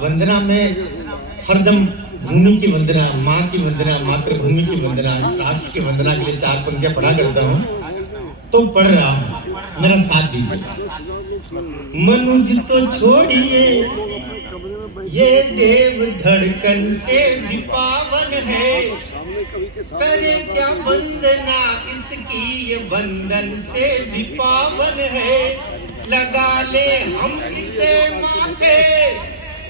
वंदना में हरदम भूमि की वंदना, माँ की वंदना, मातृभूमि की वंदना, राष्ट्र की वंदना के लिए 4 पंक्तियां पढ़ा करता हूँ, तो पढ़ रहा हूँ, मेरा साथ दीजिए। मनुज तो छोड़िए, ये देव धड़कन से भी पावन है, करे क्या वंदना इसकी, ये वंदन से भी पावन है, लगा ले हम इसे माथे,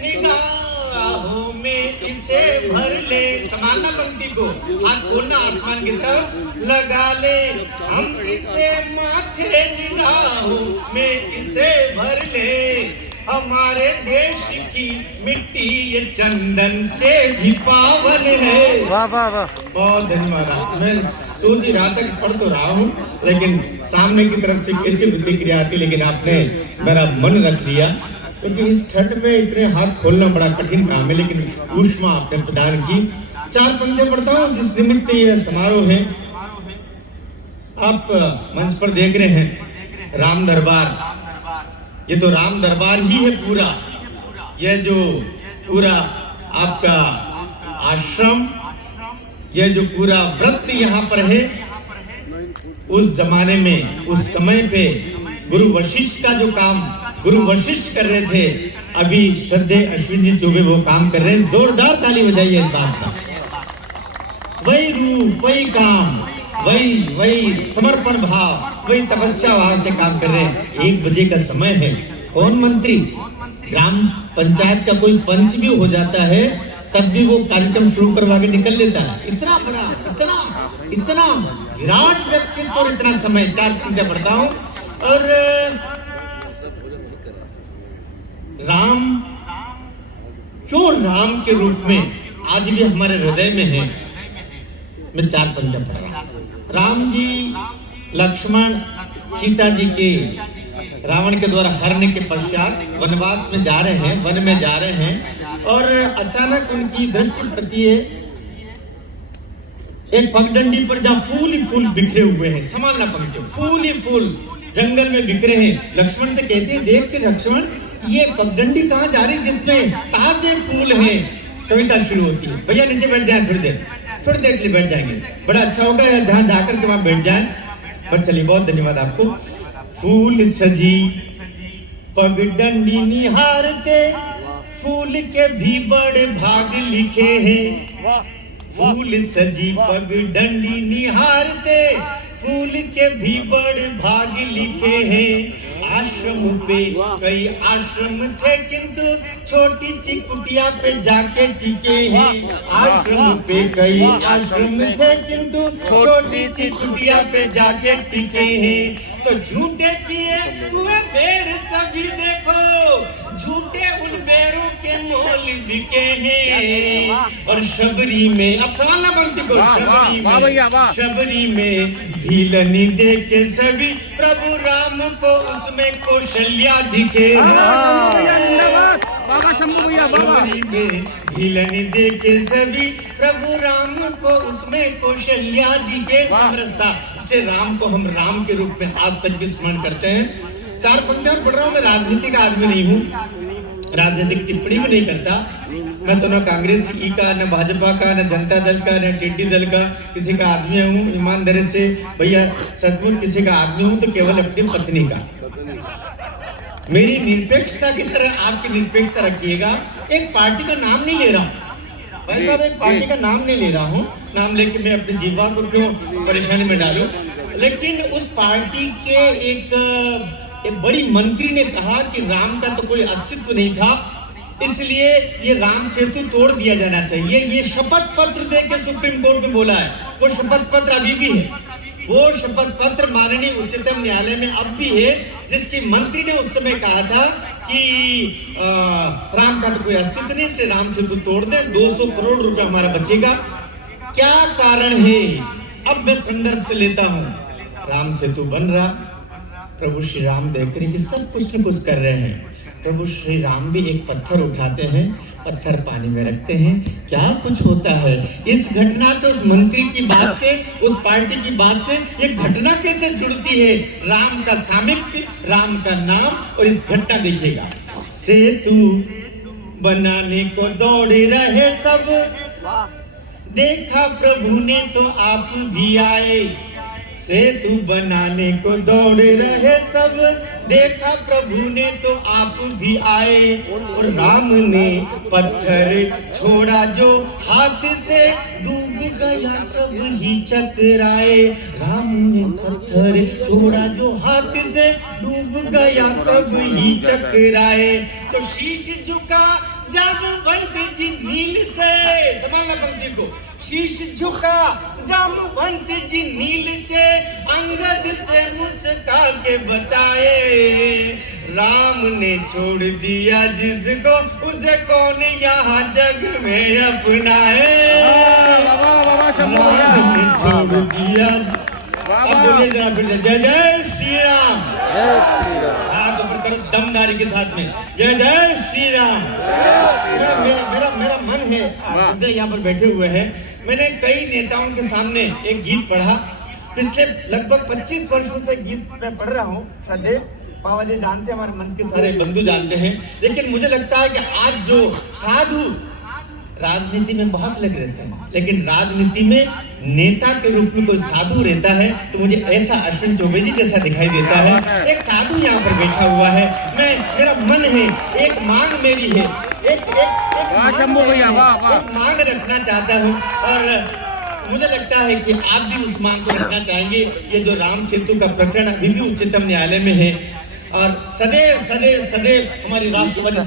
निगाहों में इसे भर ले। संभालना पंक्ति को, हाथ खोलना आसमान की तरफ, लगा ले हम इसे माथे, निगाहों में इसे भर ले, हमारे देश की मिट्टी ये चंदन से भी पावन है। वाह वाह वाह, बहुत धन्यवाद। मैं सोच ही रहा था कि पढ़ तो रहा हूँ, लेकिन सामने की तरफ से कैसी प्रतिक्रिया आती, लेकिन आपने मेरा मन रख लिया, क्योंकि इस ठंड में इतने हाथ खोलना बड़ा कठिन काम है, लेकिन ऊष्मा आपने प्रदान की। 4 पंक्तियां पढ़ता हूँ जिस निमित्त यह समारोह है। आप मंच पर देख रहे हैं राम दरबार, ये तो राम दरबार ही है पूरा। यह जो पूरा आपका आश्रम, यह जो पूरा व्रत यहाँ पर है, उस जमाने में, उस समय पे गुरु वशिष्ठ का जो काम गुरु वशिष्ठ कर रहे थे, अभी श्रद्धेय अश्विन जी चौबे वो काम कर रहे हैं। जोरदार ताली बजाइए इस बात का। वही रूप, वही काम, वही समर्पण भाव, वही तपस्या भाव से काम कर रहे हैं। 1 बजे का समय है, कौन मंत्री, ग्राम पंचायत का कोई पंच भी हो जाता है, तब भी वो कार्यक्रम शुरू करवा के निकल लेता है। इतना बड़ा, इतना विराट व्यक्तित्व और इतना समय। 4 पंक्तियां पढ़ता हूँ। और राम क्यों राम के रूप में आज भी हमारे हृदय में है। मैं 4 पंक्तियां पढ़ रहा हूँ। राम जी लक्ष्मण सीता जी के रावण के द्वारा हरने के पश्चात वनवास में जा रहे हैं, वन में जा रहे हैं, और अचानक उनकी दृष्टि पड़ती है एक पगडंडी पर, जहाँ फूल ही फूल बिखरे हुए हैं। संभालना पंक्ति, फूल ही फूल जंगल में बिखरे हैं। लक्ष्मण से कहते हैं, देख के लक्ष्मण, ये पगडंडी कहाँ जा रही जिसमें ताजे फूल हैं। कविता शुरू होती है, भैया नीचे बैठ जाए, थोड़ी देर के लिए बैठ जाएंगे, बड़ा अच्छा होगा जहाँ जाकर के वहां बैठ जाए। पर चलिए, बहुत धन्यवाद आपको। फूल सजी पगडंडी निहारते, फूल के भी बड़े भाग लिखे हैं। फूल सजी पगडंडी निहारते, फूल के भी बड़े भाग लिखे हैं। आश्रम पे कई आश्रम थे, किंतु छोटी सी कुटिया पे जाके टिके हैं। आश्रम पे कई आश्रम थे, किंतु छोटी सी कुटिया पे जाके टिके हैं। तो झूठे किए हुए बेर सभी देखो, झूठे उन बेरों के मोल बिके हैं। और शबरी में, अब सवाल पंक्ति को, शबरी में भीलनी देखे सभी, प्रभु राम को उसमें कौशल्या दिखे। शबरी में भीलनी देखे सभी, प्रभु राम को उसमें कौशल्या दिखे। समरसता से राम को हम राम के रूप में आज तक भी स्मरण करते हैं। 4 पंक्तियां पढ़ रहा हूँ। मैं राजनीति का आदमी नहीं हूँ, राजनीतिक टिप्पणी भी नहीं करता। मैं तो न कांग्रेस की का, न भाजपा का, न जनता दल का, न टिड्डी दल का किसी का आदमी हूँ। ईमानदारी से भैया सचमुच किसी का आदमी हूँ तो केवल अपनी पत्नी का। मेरी निरपेक्षता की तरह आपकी निरपेक्षता रखिएगा। एक पार्टी का नाम नहीं ले रहा हूँ भाई साहब, एक पार्टी का नाम नहीं ले रहा हूँ। नाम लेके मैं अपनी जीवा को क्यों परेशानी में डालूं। लेकिन उस पार्टी के एक बड़ी मंत्री ने कहा कि राम का तो कोई अस्तित्व नहीं था, इसलिए ये राम सेतु तोड़ दिया जाना चाहिए। ये शपथ पत्र देके सुप्रीम कोर्ट में बोला है। वो शपथ पत्र अभी भी है, वो शपथ पत्र माननीय उच्चतम न्यायालय में अब भी है, जिसकी मंत्री ने उस समय कहा था कि राम का तो कोई अस्तित्व नहीं, इसलिए राम सेतु तोड़ दे, 200 करोड़ रुपया हमारा बचेगा। क्या कारण है? अब मैं संदर्भ से लेता हूँ। राम सेतु बन रहा, प्रभु श्री राम देख रहे कि सब कुछ न कुछ कर रहे हैं। प्रभु श्री राम भी एक पत्थर उठाते हैं, पत्थर पानी में रखते हैं, क्या कुछ होता है। इस घटना से, उस मंत्री की बात से, उस पार्टी की बात से ये घटना कैसे जुड़ती है? राम का सामिप्य, राम का नाम, और इस घटना देखिएगा। सेतु बनाने को दौड़ रहे सब, देखा प्रभु ने तो आप भी आए। सेतु बनाने को दौड़ रहे सब, देखा प्रभु ने तो आप भी आए। और राम ने पत्थर छोड़ा जो हाथ से, डूब गया सब ही चकराए। राम ने पत्थर छोड़ा जो हाथ से, डूब गया सब ही चकराए। तो शीश झुका जामवंत जी नील से, संभालना पंक्ति को। शीश झुका जामवंत जी नील से, अंगद से मुस्का के बताए। राम ने छोड़ दिया जिसको, उसे कौन यहाँ जग में अपनाए। राम ने छोड़ दिया। अब बोलिए जरा फिर से, जय जय श्री राम। जय श्री राम। हाँ तो फिर करो दमदारी के साथ में, जय जय श्री राम। मेरा मन है, आप यहाँ पर बैठे हुए हैं। मैंने कई नेताओं के सामने एक गीत पढ़ा, पिछले लगभग 25 वर्षों से गीत मैं पढ़ रहा हूँ। सदैव बाबा जी जानते हैं, हमारे मंच के सारे बंधु जानते हैं। लेकिन मुझे लगता है कि आज जो साधु राजनीति में बहुत लग रहते हैं, लेकिन राजनीति में नेता के रूप में कोई साधु रहता है तो मुझे ऐसा अश्विन चौबे जी जैसा दिखाई देता है। एक साधु यहाँ पर बैठा हुआ है। मेरा मन है, एक मांग मेरी है, एक मांग रखना चाहता हूँ। और मुझे लगता है कि आप भी उस मांग को रखना चाहेंगे। ये जो राम सेतु का प्रकरण अभी भी उच्चतम न्यायालय में है, और सदैव सदैव सदैव हमारी राष्ट्रपति